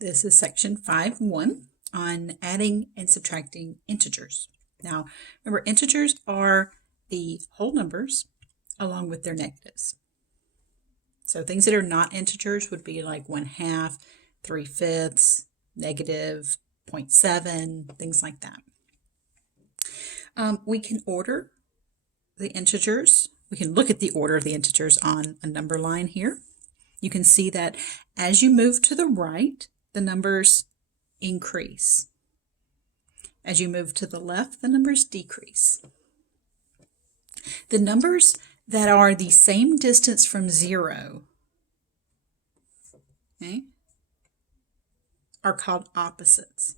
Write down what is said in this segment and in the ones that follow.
This is section 5.1 on adding and subtracting integers. Now, remember, integers are the whole numbers along with their negatives. So things that are not integers would be like 1/2, 3/5, negative 0.7, things like that. We can order the integers. We can look at the order of the integers on a number line here. You can see that as you move to the right, the numbers increase. As you move to the left, the numbers decrease. The numbers that are the same distance from 0, okay, are called opposites.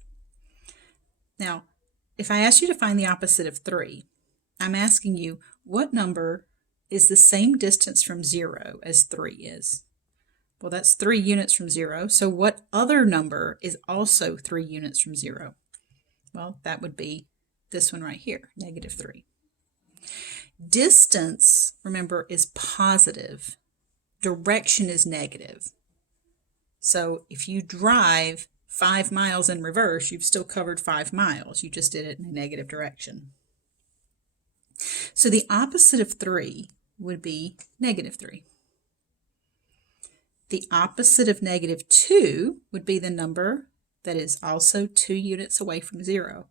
Now, if I ask you to find the opposite of 3, I'm asking you what number is the same distance from 0 as 3 is? Well, that's 3 units from 0. So what other number is also 3 units from 0? Well, that would be this one right here, -3. Distance, remember, is positive. Direction is negative. So if you drive 5 miles in reverse, you've still covered 5 miles. You just did it in a negative direction. So the opposite of 3 would be -3. The opposite of -2 would be the number that is also 2 units away from 0.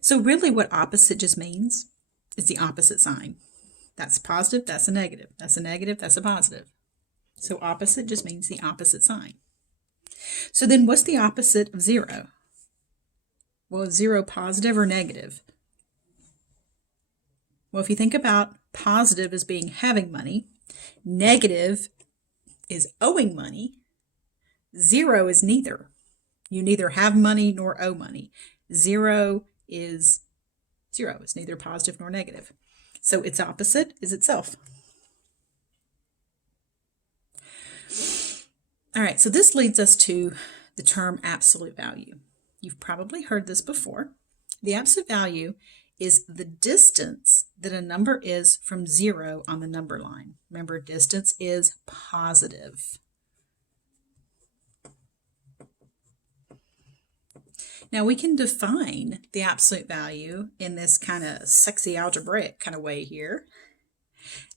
So really what opposite just means is the opposite sign. That's positive, that's a negative. That's a negative, that's a positive. So opposite just means the opposite sign. So then what's the opposite of 0? Well, is 0 positive or negative? Well, if you think about positive as being having money, negative is owing money, 0 is neither. You neither have money nor owe money. 0 is 0. It's neither positive nor negative. So its opposite is itself. All right, so this leads us to the term absolute value. You've probably heard this before. The absolute value is the distance that a number is from 0 on the number line. Remember, distance is positive. Now we can define the absolute value in this kind of sexy algebraic kind of way here,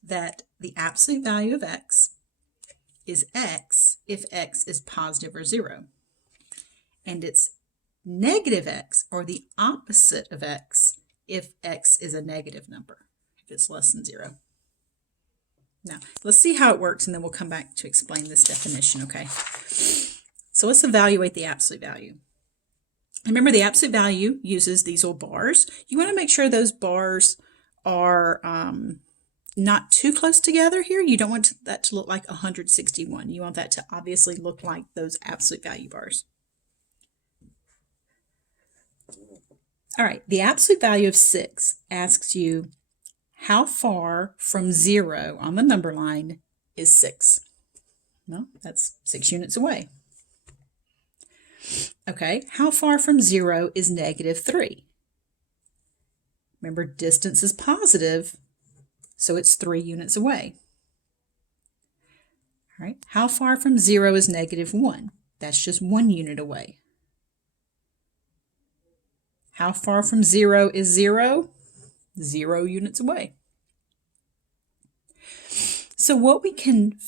that the absolute value of x is x if x is positive or 0. And it's negative x, or the opposite of x, if x is a negative number, if it's less than 0. Now, let's see how it works, and then we'll come back to explain this definition, okay? So let's evaluate the absolute value. Remember, the absolute value uses these little bars. You want to make sure those bars are not too close together here. You don't want that to look like 161. You want that to obviously look like those absolute value bars. All right, the absolute value of 6 asks you how far from 0 on the number line is 6? Well, that's 6 units away. Okay, how far from 0 is -3? Remember, distance is positive, so it's 3 units away. All right, how far from 0 is -1? That's just 1 unit away. How far from 0 is 0? 0 units away. So what we can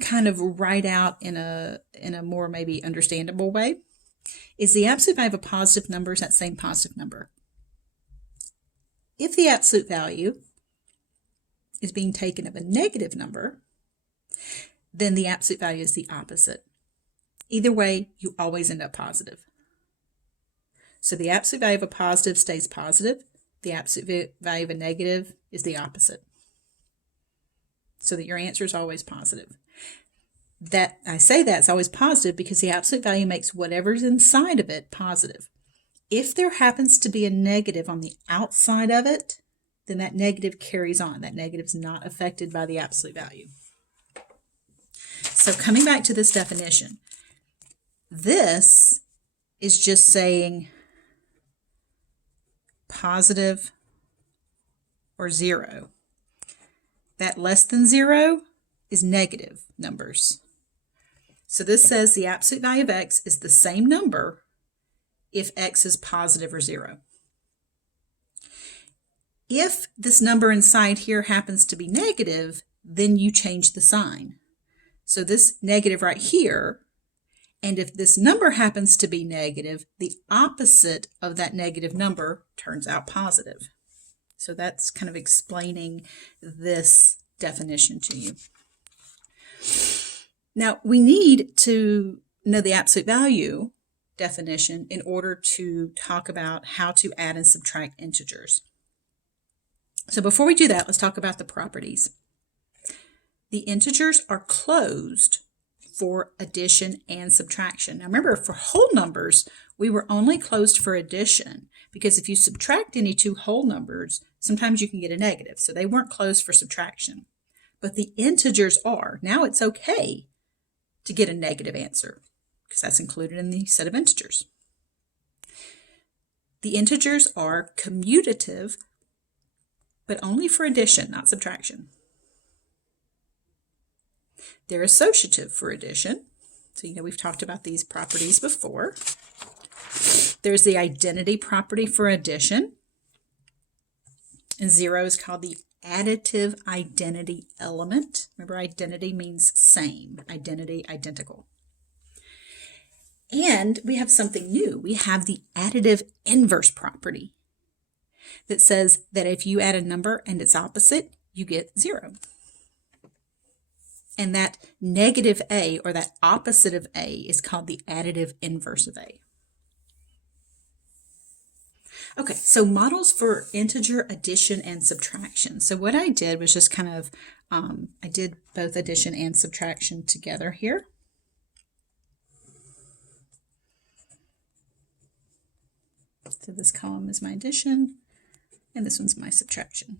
kind of write out in a more maybe understandable way is the absolute value of a positive number is that same positive number. If the absolute value is being taken of a negative number, then the absolute value is the opposite. Either way, you always end up positive. So the absolute value of a positive stays positive. The absolute value of a negative is the opposite. So that your answer is always positive. That I say that's always positive because the absolute value makes whatever's inside of it positive. If there happens to be a negative on the outside of it, then that negative carries on. That negative is not affected by the absolute value. So coming back to this definition, this is just saying positive or 0. That less than 0 is negative numbers. So this says the absolute value of x is the same number if x is positive or 0. If this number inside here happens to be negative, then you change the sign. So this negative right here, and if this number happens to be negative, the opposite of that negative number turns out positive. So that's kind of explaining this definition to you. Now, we need to know the absolute value definition in order to talk about how to add and subtract integers. So before we do that, let's talk about the properties. The integers are closed for addition and subtraction. Now remember, for whole numbers, we were only closed for addition because if you subtract any two whole numbers, sometimes you can get a negative. So they weren't closed for subtraction. But the integers are. Now it's okay to get a negative answer because that's included in the set of integers. The integers are commutative, but only for addition, not subtraction. They're associative for addition. So, we've talked about these properties before. There's the identity property for addition. And 0 is called the additive identity element. Remember, identity means same. Identity, identical. And we have something new. We have the additive inverse property that says that if you add a number and its opposite, you get 0. And that negative a, or that opposite of a, is called the additive inverse of a. Okay, so models for integer addition and subtraction. So what I did was just kind of, I did both addition and subtraction together here. So this column is my addition, and this one's my subtraction.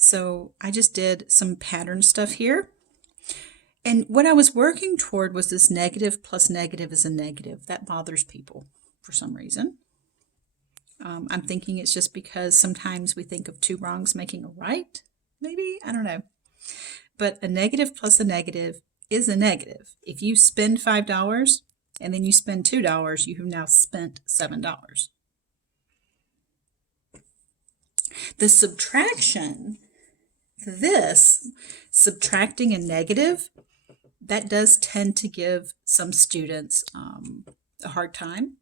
So I just did some pattern stuff here. And what I was working toward was this negative plus negative is a negative. That bothers people for some reason. I'm thinking it's just because sometimes we think of two wrongs making a right. Maybe, I don't know. But a negative plus a negative is a negative. If you spend $5 and then you spend $2, you have now spent $7. The subtraction, this, subtracting a negative, that does tend to give some students a hard time.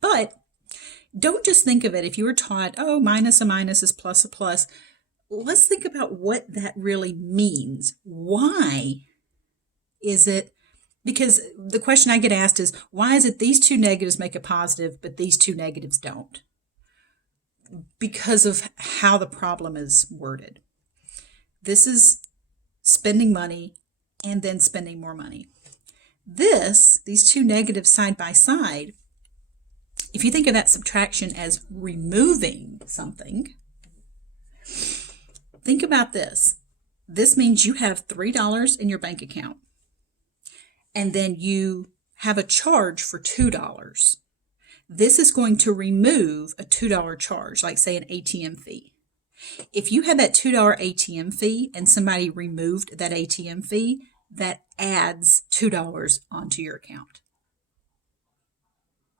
But don't just think of it, if you were taught, oh, minus a minus is plus a plus, let's think about what that really means. Why is it? Because the question I get asked is, why is it these two negatives make a positive, but these two negatives don't? Because of how the problem is worded. This is spending money and then spending more money. These two negatives side by side, if you think of that subtraction as removing something, think about this. This means you have $3 in your bank account, and then you have a charge for $2. This is going to remove a $2 charge, like say an ATM fee. If you had that $2 ATM fee and somebody removed that ATM fee, that adds $2 onto your account,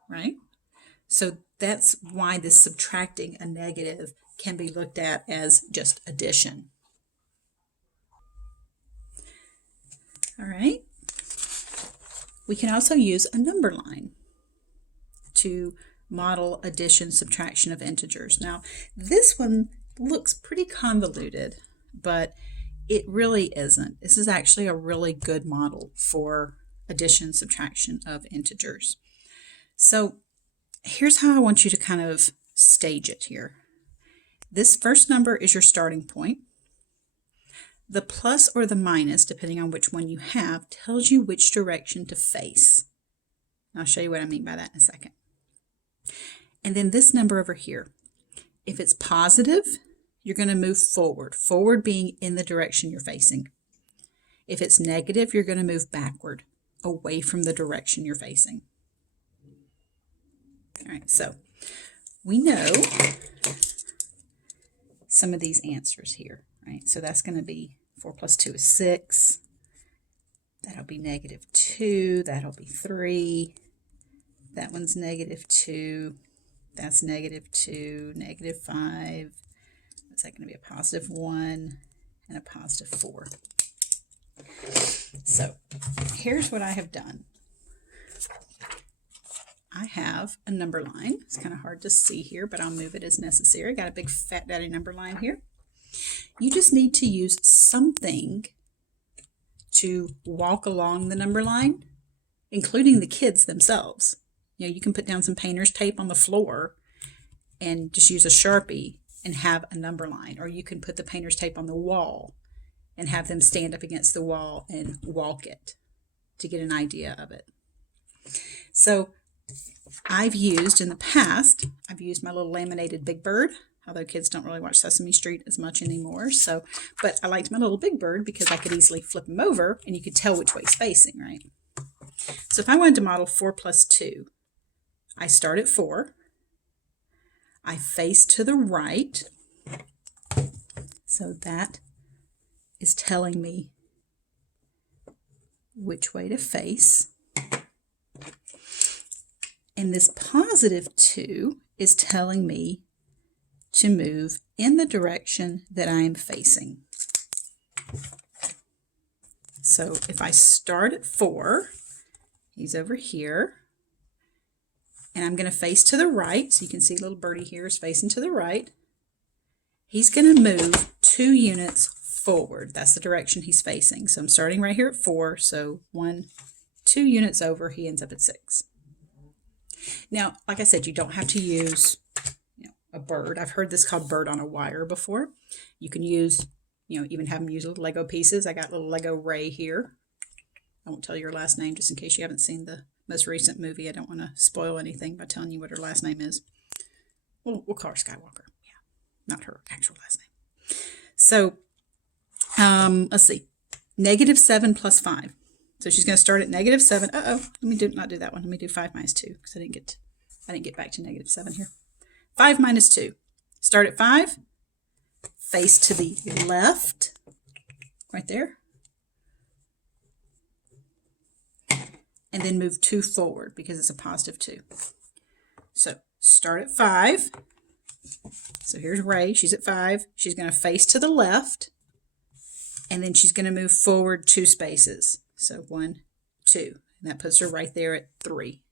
right? So that's why this subtracting a negative can be looked at as just addition. All right. We can also use a number line to model addition, subtraction of integers. Now, this one looks pretty convoluted, but it really isn't. This is actually a really good model for addition, subtraction of integers. So here's how I want you to kind of stage it here. This first number is your starting point. The plus or the minus, depending on which one you have, tells you which direction to face. I'll show you what I mean by that in a second. And then this number over here, if it's positive, you're going to move forward, forward being in the direction you're facing. If it's negative, you're going to move backward, away from the direction you're facing. All right, so we know some of these answers here, right? So that's going to be 4 plus 2 is 6. That'll be -2. That'll be 3. That one's -2. That's -2, -5. Is that going to be a +1 and a +4? So here's what I have done. I have a number line. It's kind of hard to see here, but I'll move it as necessary. Got a big fat daddy number line here. You just need to use something to walk along the number line, including the kids themselves. You know, you can put down some painter's tape on the floor and just use a Sharpie and have a number line, or you can put the painter's tape on the wall and have them stand up against the wall and walk it to get an idea of it. So I've used in the past, I've used my little laminated Big Bird, although kids don't really watch Sesame Street as much anymore. So, but I liked my little Big Bird because I could easily flip him over and you could tell which way he's facing, right? So if I wanted to model 4 plus 2, I start at 4. I face to the right. So that is telling me which way to face. And this +2 is telling me to move in the direction that I am facing. So if I start at 4, he's over here, and I'm going to face to the right. So you can see little birdie here is facing to the right. He's going to move 2 units forward. That's the direction he's facing. So I'm starting right here at 4. So 2 units over, he ends up at 6. Now, like I said, you don't have to use, a bird. I've heard this called bird on a wire before. You can use, even have them use little Lego pieces. I got little Lego Ray here. I won't tell you her last name just in case you haven't seen the most recent movie. I don't want to spoil anything by telling you what her last name is. We'll call her Skywalker. Yeah, not her actual last name. So, let's see. -7 plus 5. So she's going to start at -7. Let me not do that one. Let me do 5 minus 2 because I didn't get back to -7 here. 5 minus 2. Start at 5. Face to the left. Right there. And then move 2 forward because it's a +2. So start at 5. So here's Ray. She's at 5. She's going to face to the left. And then she's going to move forward 2 spaces. So 1, 2. And that puts her right there at 3.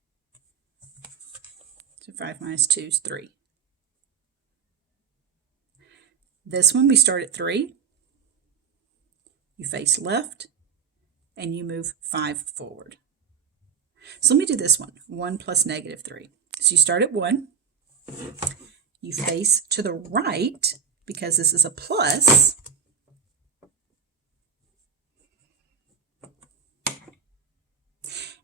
So 5 minus 2 is 3. This one we start at 3. You face left. And you move 5 forward. So let me do this one. 1 plus -3. So you start at 1. You face to the right because this is a plus.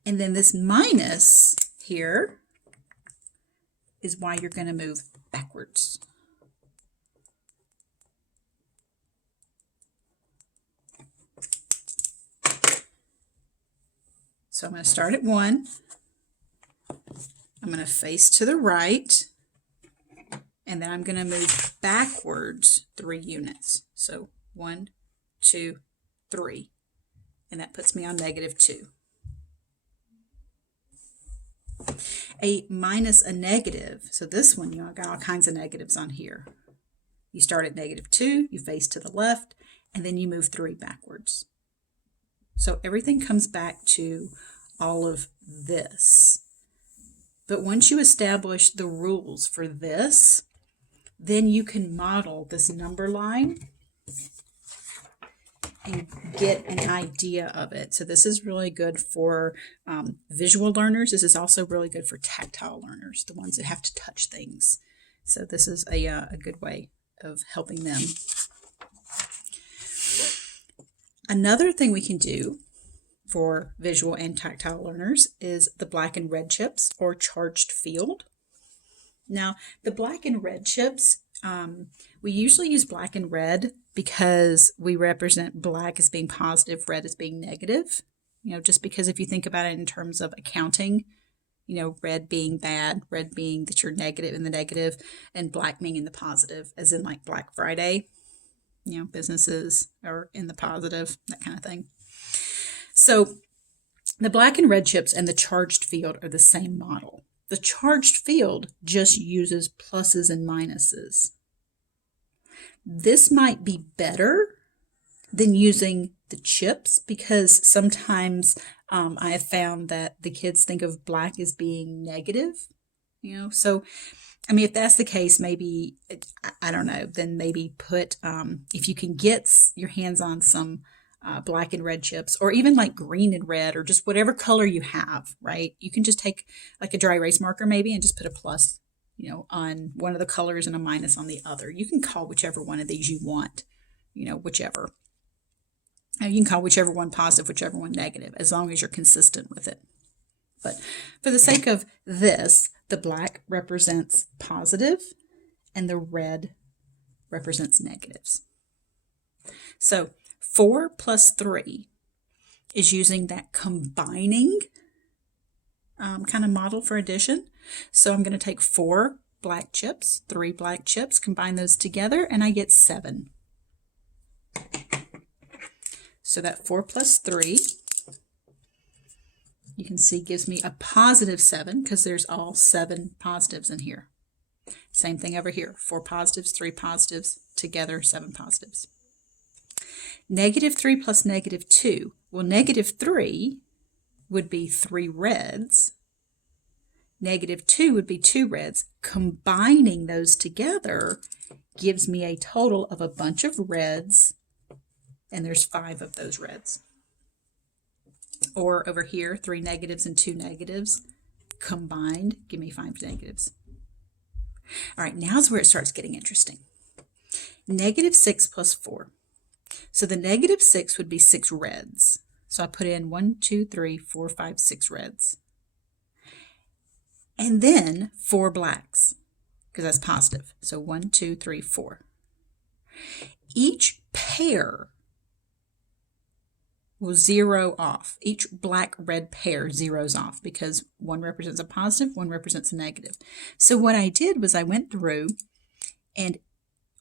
And then this minus here is why you're going to move backwards. So I'm going to start at 1. I'm going to face to the right. And then I'm going to move backwards 3 units. So 1, 2, 3. And that puts me on -2. A minus a negative. So this one, I got all kinds of negatives on here. You start at -2, you face to the left, and then you move 3 backwards. So everything comes back to all of this. But once you establish the rules for this, then you can model this number line and get an idea of it. So this is really good for visual learners. This is also really good for tactile learners, the ones that have to touch things. So this is a good way of helping them. Another thing we can do for visual and tactile learners is the black and red chips or charged field. Now, the black and red chips, we usually use black and red because we represent black as being positive, red as being negative. Just because if you think about it in terms of accounting, You know, red being bad, red being that you're negative in the negative, and black being in the positive, as in like Black Friday. You know, businesses are in the positive, that kind of thing. So the black and red chips and the charged field are the same model. The charged field just uses pluses and minuses. This might be better than using the chips because sometimes I have found that the kids think of black as being negative, you know. So, I mean, if that's the case, maybe, I don't know, then maybe put, if you can get your hands on some black and red chips, or even like green and red, or just whatever color you have, right? You can just take like a dry erase marker maybe and just put a plus, you know, on one of the colors and a minus on the other. You can call whichever one of these you want, you know, whichever. You can call whichever one positive, whichever one negative, as long as you're consistent with it. But for the sake of this, the black represents positive and the red represents negatives. So 4 plus 3 is using that combining kind of model for addition. So I'm going to take 4 black chips, 3 black chips, combine those together, and I get 7. So that 4 plus 3, you can see, gives me a positive 7 because there's all 7 positives in here. Same thing over here, 4 positives, 3 positives, together 7 positives. Negative 3 plus negative 2. Well, negative 3 would be 3 reds. Negative 2 would be 2 reds. Combining those together gives me a total of a bunch of reds, and there's 5 of those reds. Or over here, 3 negatives and 2 negatives combined give me 5 negatives. All right, now's where it starts getting interesting. Negative 6 plus 4. So the negative 6 would be 6 reds. So I put in 1, 2, 3, 4, 5, 6 reds. And then 4 blacks, because that's positive. So 1, 2, 3, 4. Each pair will zero off. Each black-red pair zeroes off because one represents a positive, one represents a negative. So what I did was I went through and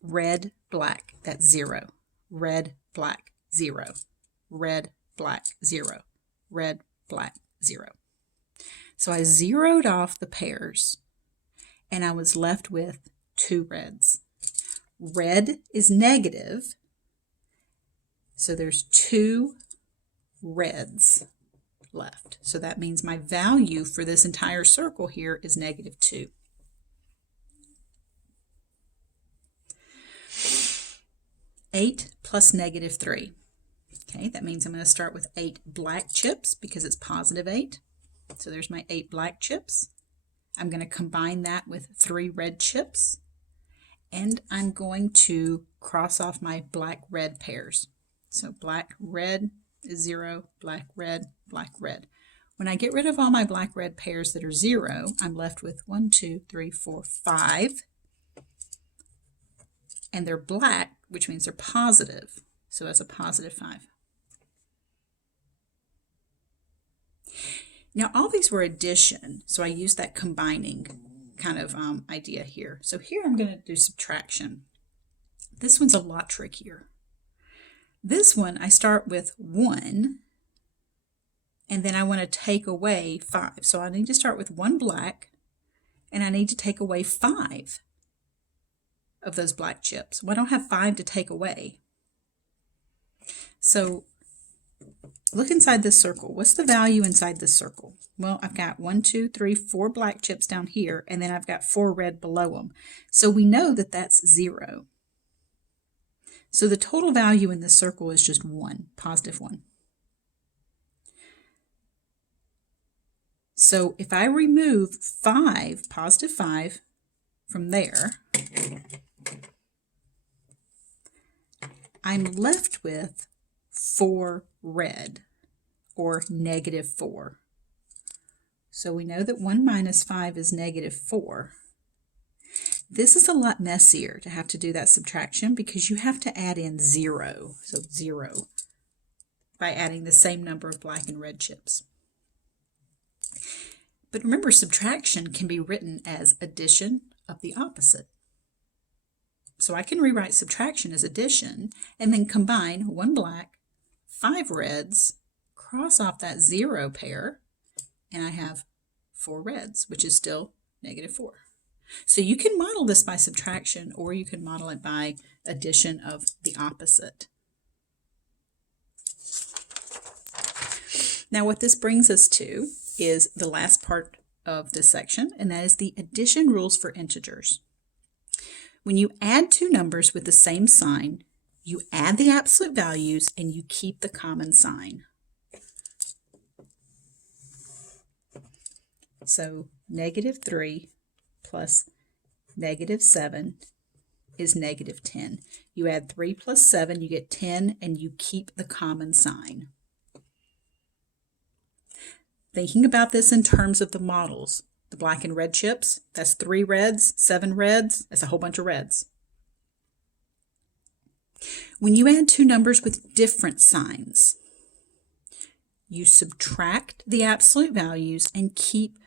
red, black, that's 0. Red, black, 0. Red, black, 0. Red, black, 0. So I zeroed off the pairs and I was left with 2 reds. Red is negative, so there's 2 reds left. So that means my value for this entire circle here is negative 2. Eight plus negative 3. Okay, that means I'm going to start with 8 black chips because it's positive 8. So there's my 8 black chips. I'm going to combine that with 3 red chips, and I'm going to cross off my black-red pairs. So black-red is 0, black-red, black-red. When I get rid of all my black-red pairs that are 0, I'm left with 1, 2, 3, 4, 5. And they're black, which means they're positive. So that's a positive 5. Now all these were addition, so I used that combining kind of idea here. So here I'm going to do subtraction. This one's a lot trickier. This one I start with 1, and then I want to take away 5. So I need to start with 1 black, and I need to take away 5 of those black chips. Well, I don't have 5 to take away. So look inside this circle. What's the value inside this circle? Well, I've got 1, 2, 3, 4 black chips down here, and then I've got 4 red below them. So we know that that's 0. So the total value in this circle is just 1, positive 1. So if I remove 5, positive 5, from there, I'm left with 4 red, or negative 4. So we know that 1 minus 5 is negative 4. This is a lot messier to have to do that subtraction because you have to add in 0, so 0, by adding the same number of black and red chips. But remember, subtraction can be written as addition of the opposite. So I can rewrite subtraction as addition and then combine 1 black, 5 reds, cross off that 0 pair, and I have 4 reds, which is still -4. So you can model this by subtraction, or you can model it by addition of the opposite. Now what this brings us to is the last part of this section, and that is the addition rules for integers. When you add two numbers with the same sign, you add the absolute values and you keep the common sign. So -3 plus -7 is -10. You add 3 plus 7, you get 10, and you keep the common sign. Thinking about this in terms of the models, the black and red chips, that's 3 reds, 7 reds, that's a whole bunch of reds. When you add two numbers with different signs, you subtract the absolute values and keep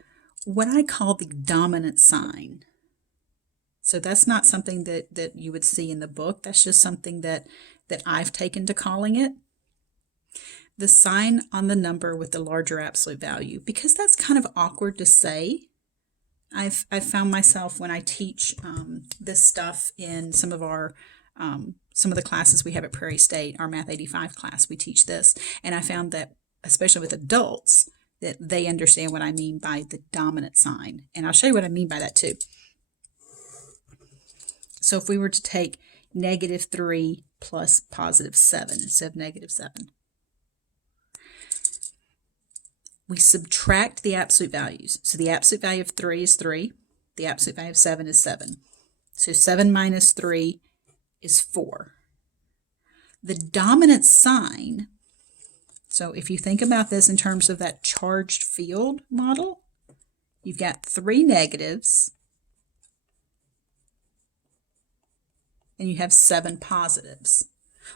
what I call the dominant sign. So that's not something that you would see in the book. That's just something that I've taken to calling it. The sign on the number with the larger absolute value, because that's kind of awkward to say. I've found myself when I teach this stuff in some of the classes we have at Prairie State, our Math 85 class, we teach this, and I found that, especially with adults, that they understand what I mean by the dominant sign. And I'll show you what I mean by that too. So if we were to take -3 plus +7 instead of -7, we subtract the absolute values. So the absolute value of 3 is 3. The absolute value of 7 is 7. So 7 minus 3 is 4. The dominant sign, so if you think about this in terms of that charged field model, you've got 3 negatives and you have 7 positives,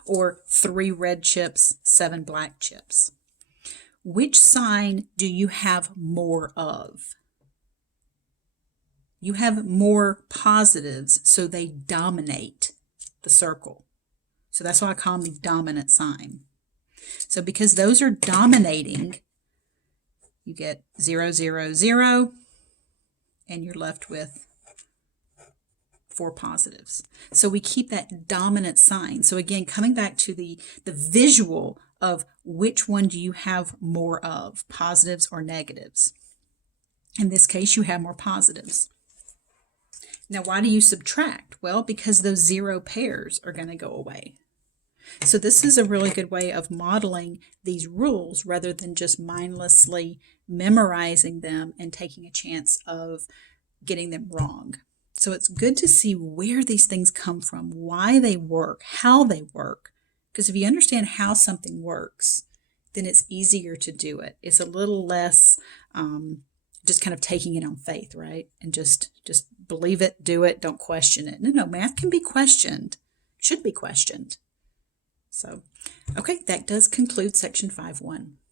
or 3 red chips, 7 black chips. Which sign do you have more of? You have more positives, so they dominate the circle. So that's why I call them the dominant sign. So because those are dominating, you get 0, 0, 0, and you're left with 4 positives. So we keep that dominant sign. So again, coming back to the visual of which one do you have more of, positives or negatives. In this case, you have more positives. Now, why do you subtract? Well, because those 0 pairs are going to go away. So this is a really good way of modeling these rules rather than just mindlessly memorizing them and taking a chance of getting them wrong. So it's good to see where these things come from, why they work, how they work. Because if you understand how something works, then it's easier to do it. It's a little less just kind of taking it on faith, right? And just believe it, do it, don't question it. No, math can be questioned, should be questioned. So, okay, that does conclude section 5.1.